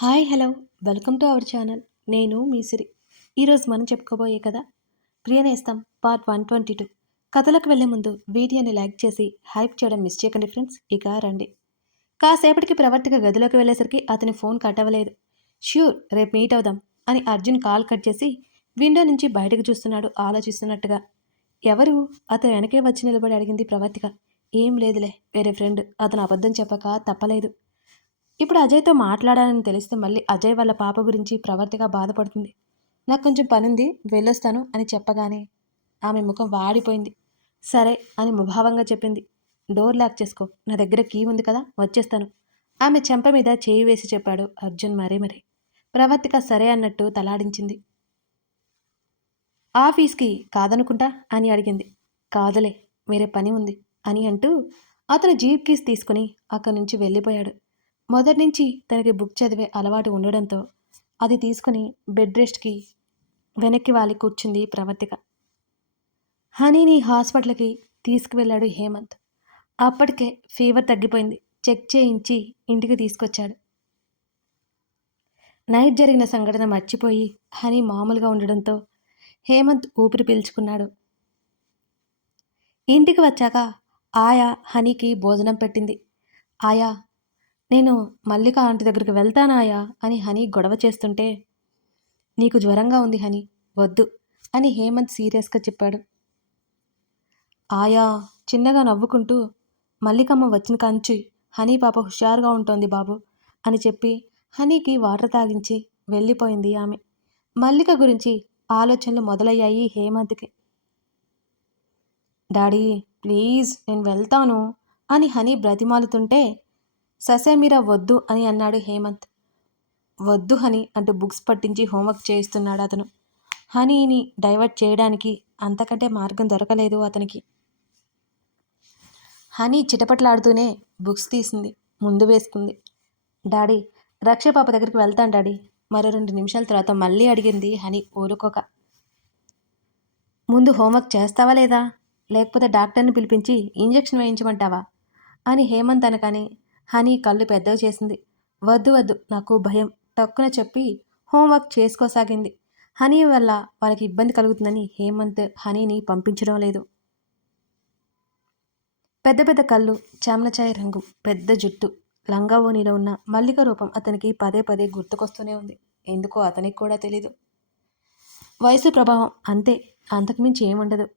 Hi hello welcome to our channel. నేను మీ సిరి. ఈరోజు మనం చెప్పుకోబోయే కథ ప్రియనేస్తం పార్ట్ 122. కథలకు వెళ్లే ముందు వీడియోని లైక్ చేసి హైప్ చేయడం మిస్ చేయకండి ఫ్రెండ్స్. ఇక రండి. కాసేపటికి ప్రవర్తిక గదిలోకి వెళ్ళేసరికి అతని ఫోన్ కట్ అవ్వలేదు. ష్యూర్, రేపు మీట్ అవుదాం అని అర్జున్ కాల్ కట్ చేసి విండో నుంచి బయటకు చూస్తున్నాడు ఆలోచిస్తున్నట్టుగా. ఎవరు? అతను వెనకే వచ్చి నిలబడి అడిగింది ప్రవర్తిక. ఏం లేదులే, వేరే ఫ్రెండ్. అతను అబద్ధం చెప్పక తప్పలేదు. ఇప్పుడు అజయ్తో మాట్లాడాలని తెలిస్తే మళ్ళీ అజయ్ వాళ్ళ పాప గురించి ప్రవర్తిగా బాధపడుతుంది. నాకు కొంచెం పనుంది, వెళ్ళొస్తాను అని చెప్పగానే ఆమె ముఖం వాడిపోయింది. సరే అని ముభావంగా చెప్పింది. డోర్ లాక్ చేసుకో, నా దగ్గర కీ ఉంది కదా, వచ్చేస్తాను. ఆమె చెంప మీద చేయి వేసి చెప్పాడు అర్జున్. మరీ ప్రవర్తిక సరే అన్నట్టు తలాడించింది. ఆఫీస్కి కాదనుకుంటా అని అడిగింది. కాదులే, వేరే పని ఉంది అని అంటూ అతను జీప్ కీస్ తీసుకుని అక్కడి నుంచి వెళ్ళిపోయాడు. మొదటి నుంచి తనకి బుక్ చదివే అలవాటు ఉండడంతో అది తీసుకుని బెడ్ రెస్ట్కి వెనక్కి వాలి కూర్చుంది ప్రవర్తిక. హనీని హాస్పిటల్కి తీసుకువెళ్ళాడు హేమంత్. అప్పటికే ఫీవర్ తగ్గిపోయింది. చెక్ చేయించి ఇంటికి తీసుకొచ్చాడు. నైట్ జరిగిన సంఘటన మర్చిపోయి హనీ మామూలుగా ఉండడంతో హేమంత్ ఊపిరి పీల్చుకున్నాడు. ఇంటికి వచ్చాక ఆయా హనీకి భోజనం పెట్టింది. ఆయా, నేను మల్లిక ఆంటీ దగ్గరికి వెళ్తానాయా అని హనీ గొడవ చేస్తుంటే, నీకు జ్వరంగా ఉంది హనీ, వద్దు అని హేమంత్ సీరియస్గా చెప్పాడు. ఆయా చిన్నగా నవ్వుకుంటూ, మల్లికమ్మ వచ్చిన కంచి హనీ పాప హుషారుగా ఉంటుంది బాబు అని చెప్పి హనీకి వాటర్ తాగించి వెళ్ళిపోయింది ఆమె. మల్లిక గురించి ఆలోచనలు మొదలయ్యాయి హేమంత్కి. డాడీ ప్లీజ్ నేను వెళ్తాను అని హనీ బ్రతిమాలుతుంటే, ససేమిరా వద్దు అని అన్నాడు హేమంత్. వద్దు హనీ అంటూ బుక్స్ పట్టించి హోంవర్క్ చేయిస్తున్నాడు అతను. హనీని డైవర్ట్ చేయడానికి అంతకంటే మార్గం దొరకలేదు అతనికి. హనీ చిటపట్లాడుతూనే బుక్స్ తీసింది, ముందు వేసుకుంది. డాడీ, రక్ష పాప దగ్గరికి వెళ్తాను డాడీ. మరో 2 నిమిషాల తర్వాత మళ్ళీ అడిగింది హనీ ఊరుకోక. ముందు హోంవర్క్ చేస్తావా లేదా, లేకపోతే డాక్టర్ని పిలిపించి ఇంజెక్షన్ వేయించమంటావా అని హేమంత్ అనగానే హనీ కళ్ళు పెద్దవి చేసింది. వద్దు వద్దు, నాకు భయం టక్కున చెప్పి హోంవర్క్ చేసుకోసాగింది. హనీ వల్ల వాళ్ళకి ఇబ్బంది కలుగుతుందని హేమంత్ హనీని పంపించడం లేదు. పెద్ద పెద్ద కళ్ళు, చామనచాయ రంగు, పెద్ద జుట్టు, లంగా ఓణిలో ఉన్న మల్లిక రూపం అతనికి పదే పదే గుర్తుకొస్తూనే ఉంది. ఎందుకో అతనికి కూడా తెలీదు. వయసు ప్రభావం అంతే, అంతకుమించి ఏముండదు.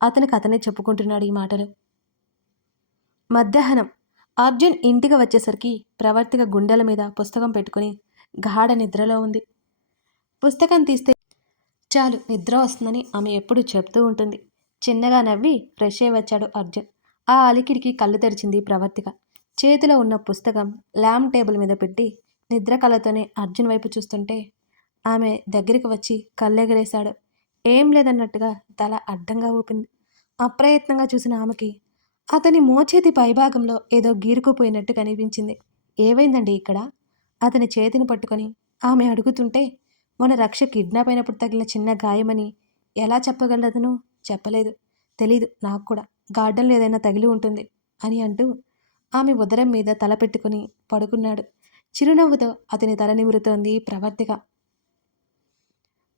అతనికి అతనే చెప్పుకుంటున్నాడు ఈ మాటలు. మధ్యాహ్నం అర్జున్ ఇంటికి వచ్చేసరికి ప్రవర్తిక గుండెల మీద పుస్తకం పెట్టుకుని గాఢ నిద్రలో ఉంది. పుస్తకం తీస్తే చాలు నిద్ర వస్తుందని ఆమె ఎప్పుడు చెప్తూ ఉంటుంది. చిన్నగా నవ్వి ఫ్రెష్ అయి వచ్చాడు అర్జున్. ఆ అలికిడికి కళ్ళు తెరిచింది ప్రవర్తిక. చేతిలో ఉన్న పుస్తకం ల్యాంప్ టేబుల్ మీద పెట్టి నిద్ర కళ్ళతోనే అర్జున్ వైపు చూస్తుంటే ఆమె దగ్గరికి వచ్చి కళ్ళెగరేశాడు. ఏం లేదన్నట్టుగా తల అడ్డంగా ఊపింది. అప్రయత్నంగా చూసిన ఆమెకి అతని మోచేతి పైభాగంలో ఏదో గీరుకుపోయినట్టు కనిపించింది. ఏవైందండి ఇక్కడ? అతని చేతిని పట్టుకొని ఆమె అడుగుతుంటే, మన రక్ష కిడ్నాప్ అయినప్పుడు తగిలిన చిన్న గాయమని ఎలా చెప్పగలదను? చెప్పలేదు. తెలీదు నాకు కూడా. గార్డెన్లో ఏదైనా తగిలి ఉంటుంది అని అంటూ ఆమె ఉదరం మీద తల పెట్టుకుని పడుకున్నాడు. చిరునవ్వుతో అతని తల నిమురుతోంది ప్రవర్తిక.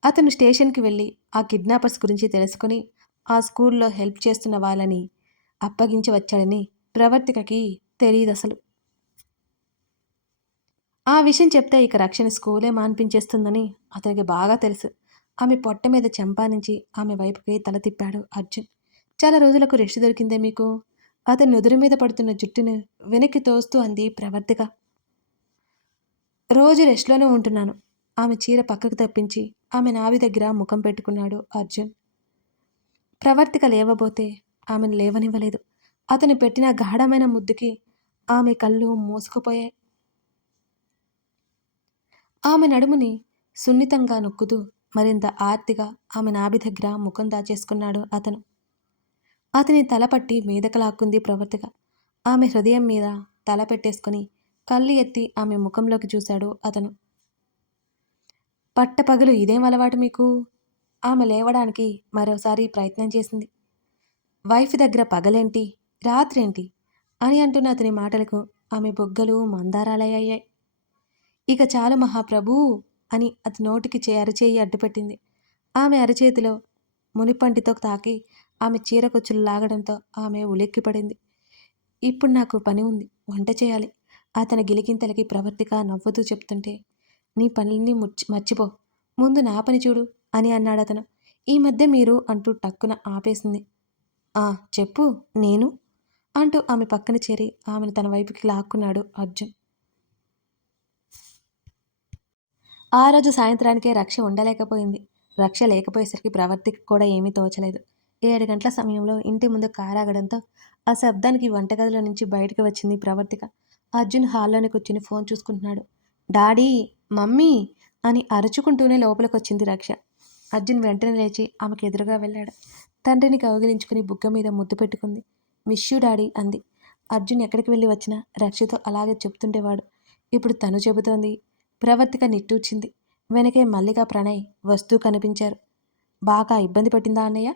అతను స్టేషన్కి వెళ్ళి ఆ కిడ్నాపర్స్ గురించి తెలుసుకుని ఆ స్కూల్లో హెల్ప్ చేస్తున్న వాళ్ళని అప్పగించి వచ్చాడని ప్రవర్తికకి తెలియదసలు. ఆ విషయం చెప్తే ఇక రక్షణ స్కూలే మాన్పించేస్తుందని అతనికి బాగా తెలుసు. ఆమె పొట్ట మీద చెంపానించి ఆమె వైపుకి తల తిప్పాడు అర్జున్. చాలా రోజులకు రెస్ట్ దొరికిందే మీకు? అతని నుదురు మీద పడుతున్న జుట్టును వెనక్కి తోస్తూ అంది ప్రవర్తిక. రోజు రెస్ట్లోనే ఉంటున్నాను. ఆమె చీర పక్కకు తప్పించి ఆమె నావి దగ్గర ముఖం పెట్టుకున్నాడు అర్జున్. ప్రవర్తిక లేవబోతే ఆమెను లేవనివ్వలేదు. అతను పెట్టిన గాఢమైన ముద్దుకి ఆమె కళ్ళు మూసుకుపోయాయి. ఆమె నడుముని సున్నితంగా నొక్కుతూ మరింత ఆర్తిగా ఆమె నాభి దగ్గర ముఖం దాచేసుకున్నాడు అతను. అతని తల పట్టి మీదకు లాక్కుంది ప్రవర్తిక. ఆమె హృదయం మీద తల పెట్టేసుకుని కళ్ళు ఎత్తి ఆమె ముఖంలోకి చూశాడు అతను. పట్టపగలు ఇదేం అలవాటు మీకు? ఆమె లేవడానికి మరోసారి ప్రయత్నం చేసింది. వైఫ్ దగ్గర పగలేంటి, రాత్రేంటి అని అంటున్న అతని మాటలకు ఆమె బొగ్గలు మందారాలయ్యాయి. ఇక చాలు మహాప్రభూ అని అతని నోటికి అరచేయి అడ్డుపెట్టింది. ఆమె అరచేతిలో మునిపంటితో తాకి ఆమె చీరకొచ్చులు లాగడంతో ఆమె ఉలిక్కిపడింది. ఇప్పుడు నాకు పని ఉంది, వంట చేయాలి. అతని గిలిగింతలకి ప్రవర్తిక నవ్వుతూ చెప్తుంటే, నీ పనులన్నీ మర్చిపో, ముందు నా పని చూడు అని అన్నాడతను. ఈ మధ్య మీరు అంటూ టక్కున ఆపేసింది. ఆ చెప్పు, నేను అంటూ ఆమె పక్కన చేరి ఆమెను తన వైపుకి లాక్కున్నాడు అర్జున్. ఆ రోజు సాయంత్రానికే రక్ష ఉండలేకపోయింది. రక్ష లేకపోయేసరికి ప్రవర్తికి కూడా ఏమీ తోచలేదు. 7 గంటల సమయంలో ఇంటి ముందు కారాగడంతో ఆ శబ్దానికి వంటగదిలో నుంచి బయటకు వచ్చింది ప్రవర్తిక. అర్జున్ హాల్లోనే కూర్చుని ఫోన్ చూసుకుంటున్నాడు. డాడీ, మమ్మీ అని అరుచుకుంటూనే లోపలికొచ్చింది రక్ష. అర్జున్ వెంటనే లేచి ఆమెకు ఎదురుగా వెళ్ళాడు. తండ్రిని కౌగిలించుకుని బుగ్గ మీద ముద్దు పెట్టుకుంది. మిస్ యూ డాడీ అంది. అర్జున్ ఎక్కడికి వెళ్ళి వచ్చినా రక్షతో అలాగే చెప్తుండేవాడు. ఇప్పుడు తను చెబుతోంది. ప్రవర్తిక నిట్టూర్చింది. వెనకే మల్లిక, ప్రణయ్ వస్తూ కనిపించారు. బాగా ఇబ్బంది పట్టిందా అన్నయ్య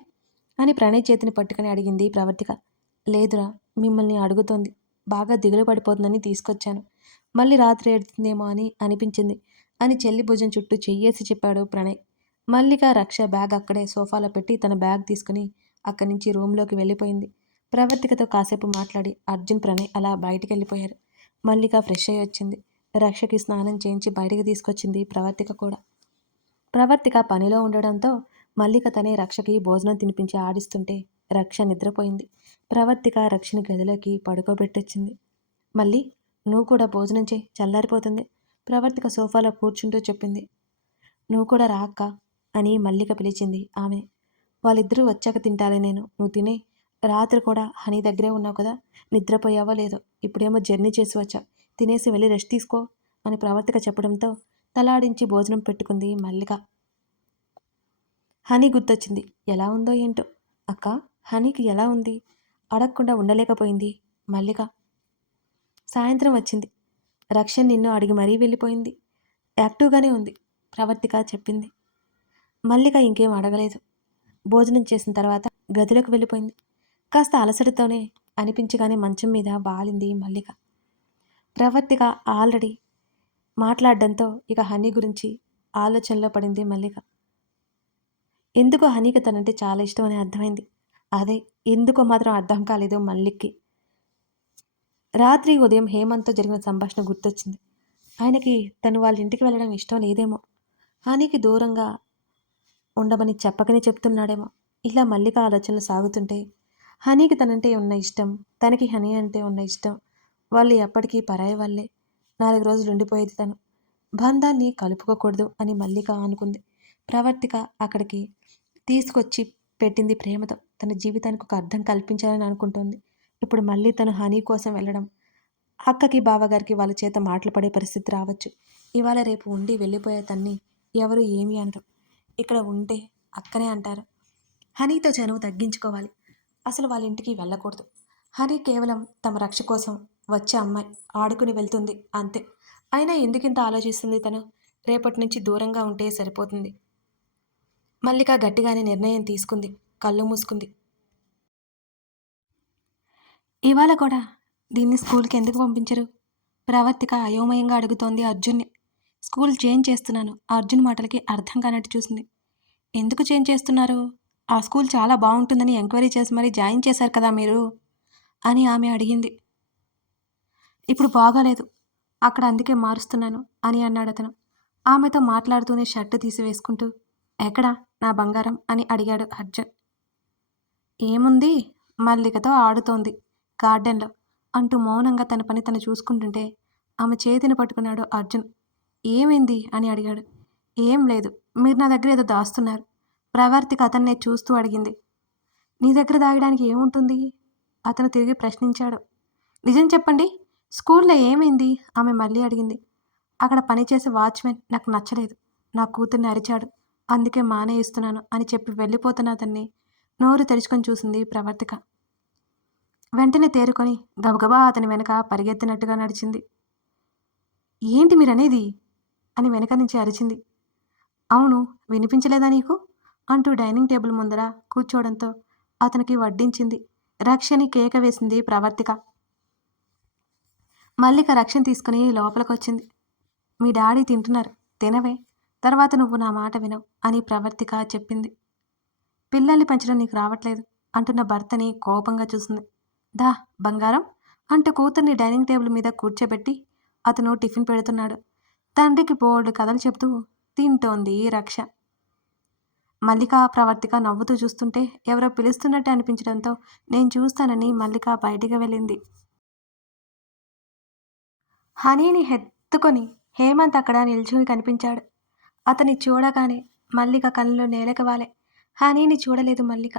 అని ప్రణయ్ చేతిని పట్టుకుని అడిగింది ప్రవర్తిక. లేదురా, మిమ్మల్ని అడుగుతోంది. బాగా దిగులు పడిపోతుందని తీసుకొచ్చాను. మళ్ళీ రాత్రి ఏడుతుందేమో అని అనిపించింది అని చెల్లి భుజం చుట్టూ చెయ్యేసి చెప్పాడు ప్రణయ్. మల్లిక, రక్ష బ్యాగ్ అక్కడే సోఫాలో పెట్టి తన బ్యాగ్ తీసుకుని అక్కడి నుంచి రూమ్లోకి వెళ్ళిపోయింది. ప్రవర్తికతో కాసేపు మాట్లాడి అర్జున్, ప్రణయ్ అలా బయటికి వెళ్ళిపోయారు. మల్లిక ఫ్రెష్ అయ్యి వచ్చింది. రక్షకి స్నానం చేయించి బయటికి తీసుకొచ్చింది ప్రవర్తిక కూడా. ప్రవర్తిక పనిలో ఉండడంతో మల్లిక తనే రక్షకి భోజనం తినిపించి ఆడిస్తుంటే రక్ష నిద్రపోయింది. ప్రవర్తిక రక్షని గదిలోకి పడుకోబెట్టొచ్చింది. మళ్ళీ నువ్వు కూడా భోజనం చేయి, చల్లారిపోతుంది ప్రవర్తిక సోఫాలో కూర్చుంటూ చెప్పింది. నువ్వు కూడా రా అక్క అని మల్లిక పిలిచింది ఆమె. వాళ్ళిద్దరూ వచ్చాక తింటాలే నేను, నువ్వు తినే. రాత్రి కూడా హనీ దగ్గరే ఉన్నావు కదా, నిద్రపోయావో లేదో, ఇప్పుడేమో జర్నీ చేసి వచ్చా, తినేసి వెళ్ళి రెస్ట్ తీసుకో అని ప్రవర్తిక చెప్పడంతో తలాడించి భోజనం పెట్టుకుంది మల్లిక. హనీ గుర్తొచ్చింది. ఎలా ఉందో ఏంటో. అక్క, హనీకి ఎలా ఉంది అడగకుండా ఉండలేకపోయింది మల్లిక. సాయంత్రం వచ్చింది. రక్షణ్ నిన్ను అడిగి మరీ వెళ్ళిపోయింది. యాక్టివ్గానే ఉంది ప్రవర్తిక చెప్పింది. మల్లిక ఇంకేం అడగలేదు. భోజనం చేసిన తర్వాత గదిలోకి వెళ్ళిపోయింది. కాస్త అలసటతోనే అనిపించగానే మంచం మీద వాలింది మల్లిక. ప్రవర్తిక ఆల్రెడీ మాట్లాడడంతో ఇక హనీ గురించి ఆలోచనలో పడింది మల్లిక. ఎందుకో హనీకి తనంటే చాలా ఇష్టం అని అర్థమైంది. అదే ఎందుకో మాత్రం అర్థం కాలేదు మల్లిక్కి. రాత్రి ఉదయం హేమంత్తో జరిగిన సంభాషణ గుర్తొచ్చింది. ఆయనకి తను వాళ్ళ ఇంటికి వెళ్ళడం ఇష్టం లేదేమో, హనీకి దూరంగా ఉండమని చెప్పకనే చెప్తున్నాడేమో. ఇలా మల్లిక ఆలోచనలు సాగుతుంటే హనీకి తనంటే ఉన్న ఇష్టం, తనకి హనీ అంటే ఉన్న ఇష్టం, వాళ్ళు ఎప్పటికీ పరాయి వాళ్ళే. 4 రోజులు ఉండిపోయేది తను. బంధాన్ని కలుపుకోకూడదు అని మల్లిక అనుకుంది. ప్రవర్తిక అక్కడికి తీసుకొచ్చి పెట్టింది ప్రేమతో. తన జీవితానికి ఒక అర్థం కల్పించాలని అనుకుంటోంది. ఇప్పుడు మళ్ళీ తను హనీ కోసం వెళ్ళడం, అక్కకి, బావగారికి వాళ్ళ చేత మాటలు పడే పరిస్థితి రావచ్చు. ఇవాళ రేపు ఉండి వెళ్ళిపోయే తన్ని ఎవరు ఏమీ అనరు. ఇక్కడ ఉంటే అక్కనే అంటారు. హనీతో చనువు తగ్గించుకోవాలి. అసలు వాళ్ళ ఇంటికి వెళ్ళకూడదు. హనీ కేవలం తమ రక్ష కోసం వచ్చే అమ్మాయి, ఆడుకుని వెళ్తుంది అంతే. అయినా ఎందుకింత ఆలోచిస్తుంది తను? రేపటి నుంచి దూరంగా ఉంటే సరిపోతుంది. మల్లిక గట్టిగానే నిర్ణయం తీసుకుంది. కళ్ళు మూసుకుంది. ఇవాళ కూడా దీన్ని స్కూల్కి ఎందుకు పంపించరు? ప్రవర్తిక అయోమయంగా అడుగుతోంది అర్జున్ని. స్కూల్ చేంజ్ చేస్తున్నాను. అర్జున్ మాటలకి అర్థం కానట్టు చూసింది. ఎందుకు చేంజ్ చేస్తున్నారు? ఆ స్కూల్ చాలా బాగుంటుందని ఎంక్వైరీ చేసి మరీ జాయిన్ చేశారు కదా మీరు అని ఆమె అడిగింది. ఇప్పుడు బాగాలేదు అక్కడ, అందుకే మారుస్తున్నాను అని అన్నాడు అతను. ఆమెతో మాట్లాడుతూనే షర్టు తీసి వేసుకుంటూ, ఎక్కడా నా బంగారం అని అడిగాడు అర్జున్. ఏముంది, మల్లికతో ఆడుతోంది గార్డెన్లో అంటూ మౌనంగా తన పని తను చూసుకుంటుంటే ఆమె చేతిని పట్టుకున్నాడు అర్జున్. ఏమైంది అని అడిగాడు. ఏం లేదు, మీరు నా దగ్గర ఏదో దాస్తున్నారు. ప్రవర్తిక అతన్నే చూస్తూ అడిగింది. నీ దగ్గర దాగడానికి ఏముంటుంది అతను తిరిగి ప్రశ్నించాడు. నిజం చెప్పండి, స్కూల్లో ఏమైంది ఆమె మళ్ళీ అడిగింది. అక్కడ పనిచేసే వాచ్మెన్ నాకు నచ్చలేదు, నా కూతుర్ని అరిచాడు, అందుకే మానేయిస్తున్నాను అని చెప్పి వెళ్ళిపోతున్న అతన్ని నోరు తెరుచుకొని చూసింది ప్రవర్తిక. వెంటనే తేరుకొని గబగబా అతని వెనక పరిగెత్తినట్టుగా నడిచింది. ఏంటి మీరనేది అని వెనక నుంచి అరిచింది. అవును, వినిపించలేదా నీకు అంటూ డైనింగ్ టేబుల్ ముందర కూర్చోవడంతో అతనికి వడ్డించింది. రక్షని కేక వేసింది ప్రవర్తిక. మల్లిక రక్షణ తీసుకుని లోపలికొచ్చింది. మీ డాడీ తింటున్నారు, తినవే, తర్వాత నువ్వు నా మాట వినవు అని ప్రవర్తిక చెప్పింది. పిల్లల్ని పెంచడం నీకు రావట్లేదు అంటున్న భర్తని కోపంగా చూసింది. దా బంగారం అంటూ కూతుర్ని డైనింగ్ టేబుల్ మీద కూర్చోబెట్టి అతను టిఫిన్ పెడుతున్నాడు. తండ్రికి బోల్డు కథలు చెప్తూ తింటోంది రక్ష. మల్లిక ప్రవర్తిక నవ్వుతూ చూస్తుంటే ఎవరో పిలుస్తున్నట్టు అనిపించడంతో నేను చూస్తానని మల్లిక బయటికి వెళ్ళింది. హనీని హెత్తుకొని హేమంత్ అక్కడ నిల్చుని కనిపించాడు. అతన్ని చూడగానే మల్లిక కళ్ళు నేలకు వాలే. హనీని చూడలేదు మల్లిక.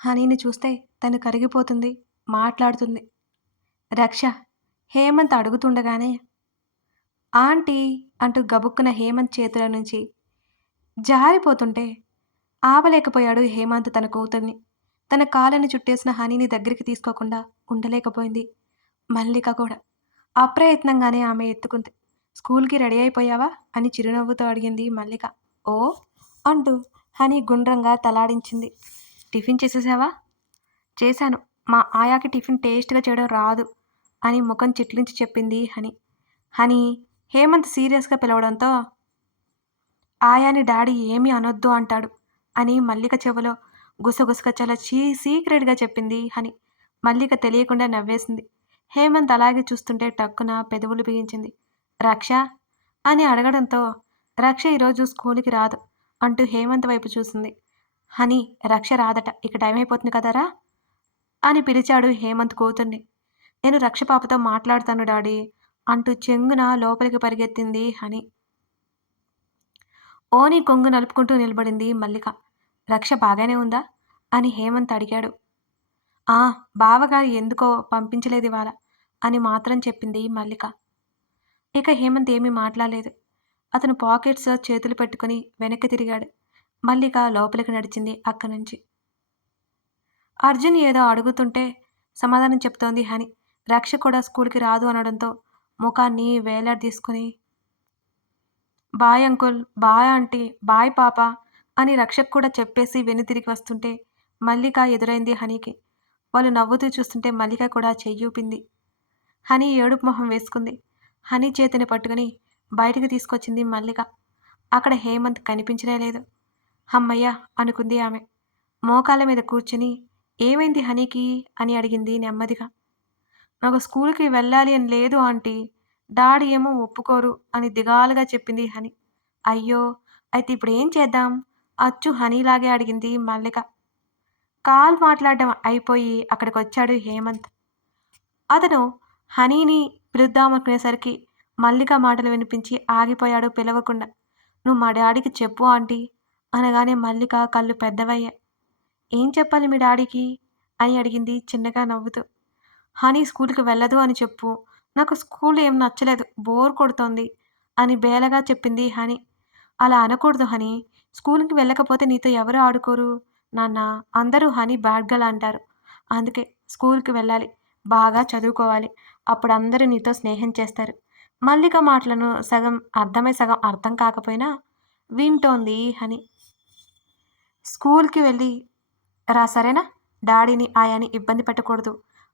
హనీని చూస్తే తను కరిగిపోతుంది, మాట్లాడుతుంది. రక్ష హేమంత్ అడుగుతుండగానే ఆంటీ అంటూ గబుక్కున హేమంత్ చేతుల నుంచి జారిపోతుంటే ఆపలేకపోయాడు హేమంత్ తన కూతుర్ని. తన కాళ్ళని చుట్టేసిన హనీని దగ్గరికి తీసుకోకుండా ఉండలేకపోయింది మల్లిక కూడా. అప్రయత్నంగానే ఆమె ఎత్తుకుంది. స్కూల్కి రెడీ అయిపోయావా అని చిరునవ్వుతో అడిగింది మల్లిక. ఓ అంటూ హనీ గుండ్రంగా తలాడించింది. టిఫిన్ చేసేసావా? చేశాను. మా ఆయాకి టిఫిన్ టేస్ట్గా చేయడం రాదు అని ముఖం చిట్లించి చెప్పింది హనీ. హనీ హేమంత్ సీరియస్గా పిలవడంతో ఆయాని డాడీ ఏమీ అనొద్దు అంటాడు అని మల్లిక చెవిలో గుసగుసగా చాలా సీక్రెట్గా చెప్పింది హనీ. మల్లిక తెలియకుండా నవ్వేసింది. హేమంత్ అలాగే చూస్తుంటే టక్కున పెదవులు బిగించింది. రక్ష అని అడగడంతో రక్ష ఈరోజు స్కూల్కి రాదు అంటూ హేమంత్ వైపు చూసింది. హనీ రక్ష రాదట, ఇక టైం అయిపోతుంది కదరా అని పిలిచాడు హేమంత్ కూతుర్ని. నేను రక్ష పాపతో మాట్లాడతాను డాడీ అంటూ చెంగున లోపలికి పరిగెత్తింది హనీ. ఓని కొంగు నలుపుకుంటూ నిలబడింది మల్లిక. రక్ష బాగానే ఉందా అని హేమంత్ అడిగాడు. ఆ బావగారు ఎందుకో పంపించలేదు ఇవాళ అని మాత్రం చెప్పింది మల్లిక. ఇక హేమంత్ ఏమీ మాట్లాడలేదు. అతను పాకెట్స్లో చేతులు పెట్టుకుని వెనక్కి తిరిగాడు. మల్లిక లోపలికి నడిచింది అక్కడి నుంచి. అర్జున్ ఏదో అడుగుతుంటే సమాధానం చెప్తోంది హని. రక్ష కూడా స్కూల్కి రాదు అనడంతో ముఖాన్ని వేలాడదీసుకుని bye uncle, bye aunty, bye పాప అని రక్షకు కూడా చెప్పేసి వెనుతిరిగి వస్తుంటే మల్లిక ఎదురైంది హనీకి. వాళ్ళు నవ్వుతూ చూస్తుంటే మల్లిక కూడా చెయ్యూపింది. హనీ ఏడుపు మొహం వేసుకుంది. హనీ చేతిని పట్టుకుని బయటికి తీసుకొచ్చింది మల్లిక. అక్కడ హేమంత్ కనిపించనే లేదు. హమ్మయ్య అనుకుంది ఆమె. మోకాళ్ళ మీద కూర్చుని ఏమైంది హనీకి అని అడిగింది నెమ్మదిగా. నాకు స్కూల్కి వెళ్ళాలి అని లేదు ఆంటీ, డాడీ ఏమో ఒప్పుకోరు అని దిగాలుగా చెప్పింది హనీ. అయ్యో అయితే ఇప్పుడు ఏం చేద్దాం అచ్చు హనీలాగే అడిగింది మల్లిక. కాల్ మాట్లాడడం అయిపోయి అక్కడికి వచ్చాడు హేమంత్. అతను హనీని పిలుద్దామనుకునేసరికి మల్లిక మాటలు వినిపించి ఆగిపోయాడు పిలవకుండా. నువ్వు మా డాడీకి చెప్పు ఆంటీ అనగానే మల్లిక కళ్ళు పెద్దవయ్యాయి. ఏం చెప్పాలి మీ డాడీకి అని అడిగింది చిన్నగా నవ్వుతూ. హనీ స్కూల్కి వెళ్ళదు అని చెప్పు, నాకు స్కూల్ ఏం నచ్చలేదు, బోర్ కొడుతోంది అని బేలగా చెప్పింది హనీ. అలా అనకూడదు హనీ, స్కూల్కి వెళ్ళకపోతే నీతో ఎవరు ఆడుకోరు నాన్న, అందరూ హనీ బ్యాడ్ గర్ల్ అంటారు. అందుకే స్కూల్కి వెళ్ళాలి, బాగా చదువుకోవాలి, అప్పుడు అందరూ నీతో స్నేహం చేస్తారు. మల్లిక మాటలను సగం అర్థమై సగం అర్థం కాకపోయినా వింటోంది హనీ. స్కూల్కి వెళ్ళి రా సరేనా, డాడీని ఆయాని ఇబ్బంది పెట్టకూడదు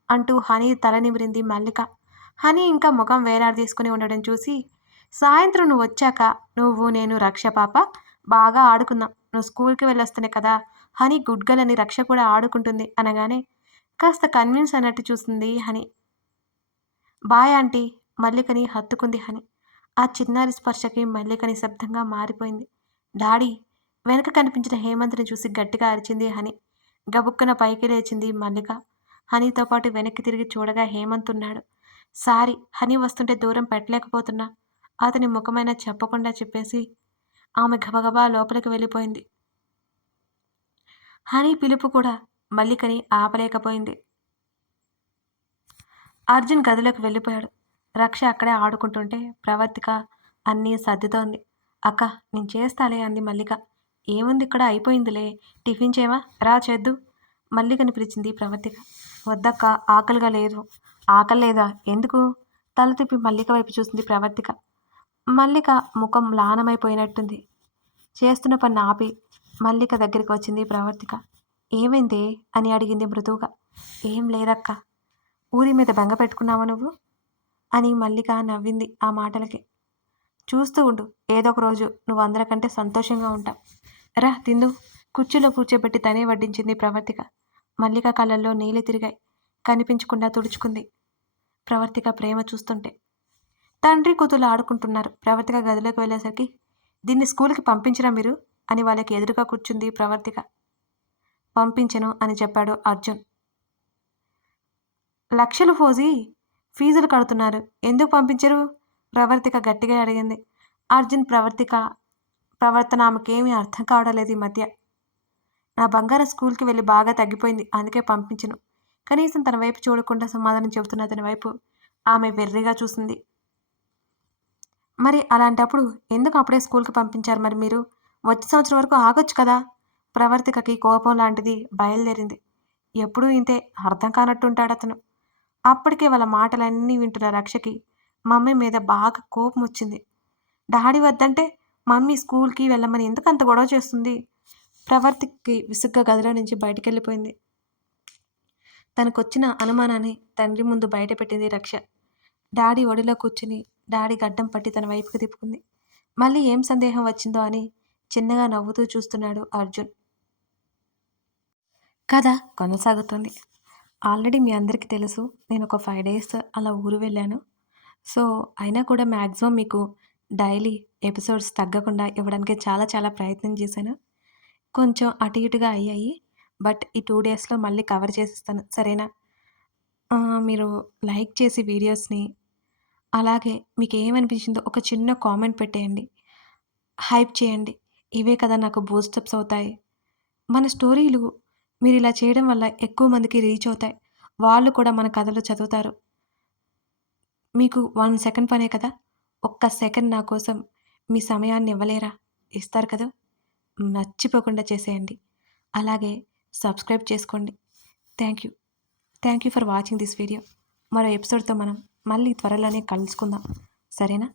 అంటూ హనీ తల నిమిరింది మల్లిక. హనీ ఇంకా ముఖం వేలాడదీసుకుని ఉండడం చూసి సాయంత్రం నువ్వు వచ్చాక నువ్వు నేను రక్ష పాప బాగా ఆడుకుందాం, నువ్వు స్కూల్కి వెళ్ళొస్తేనే కదా హనీ గుడ్ గర్ల్ అని రక్ష కూడా ఆడుకుంటుంది అనగానే కాస్త కన్విన్స్ అన్నట్టు చూసింది హనీ. బాయ్ ఆంటీ మల్లికని హత్తుకుంది హనీ. ఆ చిన్నారి స్పర్శకి మల్లిక నిశ్శబ్దంగా మారిపోయింది. డాడీ వెనక కనిపించిన హేమంత్ని చూసి గట్టిగా అరిచింది హనీ. గబుక్కున పైకి లేచింది మల్లిక. హనీతో పాటు వెనక్కి తిరిగి చూడగా హేమంత్ ఉన్నాడు. సారీ హనీ వస్తుంటే దూరం పెట్టలేకపోతున్నా అతని ముఖమైనా చెప్పకుండా చెప్పేసి ఆమె గబగబా లోపలికి వెళ్ళిపోయింది. హనీ పిలుపు కూడా మల్లికని ఆపలేకపోయింది. అర్జున్ గదిలోకి వెళ్ళిపోయాడు. రక్ష అక్కడే ఆడుకుంటుంటే ప్రవర్తిక అన్నీ సర్దుతోంది. అక్క నేను చేస్తాలే అంది మల్లిక. ఏముంది ఇక్కడ, అయిపోయిందిలే, టిఫిన్ చేయమా, రా చేద్దు మల్లికని పిలిచింది ప్రవర్తిక. వద్దక్క ఆకలిగా లేదు. ఆకలి లేదా ఎందుకు? తల తిప్పి మల్లిక వైపు చూసింది ప్రవర్తిక. మల్లిక ముఖం లానమైపోయినట్టుంది. చేస్తున్న పని ఆపి మల్లిక దగ్గరికి వచ్చింది ప్రవర్తిక. ఏమైందే అని అడిగింది మృదువుగా. ఏం లేదక్క. ఊరి మీద బెంగ పెట్టుకున్నావా నువ్వు అని మల్లిక నవ్వింది ఆ మాటలకి. చూస్తూ ఉండు, ఏదో ఒక రోజు నువ్వు అందరికంటే సంతోషంగా ఉంటావు. రా తిందు. కుర్చీలో కూర్చోబెట్టి తనే వడ్డించింది ప్రవర్తిక. మల్లిక కళ్ళల్లో నీళ్లు తిరిగాయి. కనిపించకుండా తుడుచుకుంది ప్రవర్తిక ప్రేమ చూస్తుంటే. తండ్రి కూతురు ఆడుకుంటున్నారు. ప్రవర్తిక గదిలోకి వెళ్ళేసరికి, దీన్ని స్కూల్కి పంపించరా మీరు అని వాళ్ళకి ఎదురుగా కూర్చుంది ప్రవర్తిక. పంపించను అని చెప్పాడు అర్జున్. లక్షలు ఫోజీ ఫీజులు కడుతున్నారు, ఎందుకు పంపించరు? ప్రవర్తిక గట్టిగా అడిగింది. అర్జున్ ప్రవర్తన ఆమెకేమీ అర్థం కావడం లేదు ఈ మధ్య. నా బంగారం స్కూల్కి వెళ్ళి బాగా తగ్గిపోయింది, అందుకే పంపించను. కనీసం తన వైపు చూడకుండా సమాధానం చెబుతున్న అతని వైపు ఆమె వెర్రిగా చూసింది. మరి అలాంటప్పుడు ఎందుకు అప్పుడే స్కూల్కి పంపించారు మరి మీరు? వచ్చే సంవత్సరం వరకు ఆగొచ్చు కదా? ప్రవర్తికకి కోపం లాంటిది బయలుదేరింది. ఎప్పుడూ ఇంతే అర్థం కానట్టుంటాడతను. అప్పటికే వాళ్ళ మాటలన్నీ వింటున్న రక్షకి మమ్మీ మీద బాగా కోపం వచ్చింది. డాడీ వద్దంటే మమ్మీ స్కూల్కి వెళ్ళమని ఎందుకు అంత గొడవ చేస్తుంది? ప్రవర్తికి విసుగ్గా గదిలో నుంచి బయటికెళ్ళిపోయింది. తనకొచ్చిన అనుమానాన్ని తండ్రి ముందు బయట పెట్టింది రక్ష. డాడీ ఒడిలో కూర్చుని డాడీ గడ్డం పట్టి తన వైపుకు తిప్పుకుంది. మళ్ళీ ఏం సందేహం వచ్చిందో అని చిన్నగా నవ్వుతూ చూస్తున్నాడు అర్జున్. కథ కొనసాగుతుంది. ఆల్రెడీ మీ అందరికీ తెలుసు, నేను ఒక 5 డేస్ అలా ఊరు వెళ్ళాను. సో అయినా కూడా మ్యాక్సిమం మీకు డైలీ ఎపిసోడ్స్ తగ్గకుండా ఇవ్వడానికి చాలా చాలా ప్రయత్నం చేశాను. కొంచెం అటు ఇటుగా అయ్యాయి, బట్ ఈ 2 డేస్లో మళ్ళీ కవర్ చేసేస్తాను, సరేనా? మీరు లైక్ చేసి వీడియోస్ని, అలాగే మీకు ఏమనిపించిందో ఒక చిన్న కామెంట్ పెట్టేయండి, హైప్ చేయండి. ఇవే కదా నాకు బూస్టప్స్ అవుతాయి. మన స్టోరీలు మీరు ఇలా చేయడం వల్ల ఎక్కువ మందికి రీచ్ అవుతాయి. వాళ్ళు కూడా మన కథలు చదువుతారు. మీకు 1 సెకండ్ పనే కదా, ఒక్క సెకండ్ నా కోసం మీ సమయాన్ని ఇవ్వలేరా? ఇస్తారు కదా, మర్చిపోకుండా చేసేయండి. అలాగే సబ్స్క్రైబ్ చేసుకోండి. Thank you for watching this video. మరో ఎపిసోడ్తో మనం మళ్ళీ త్వరలోనే కలుసుకుందాం, సరేనా?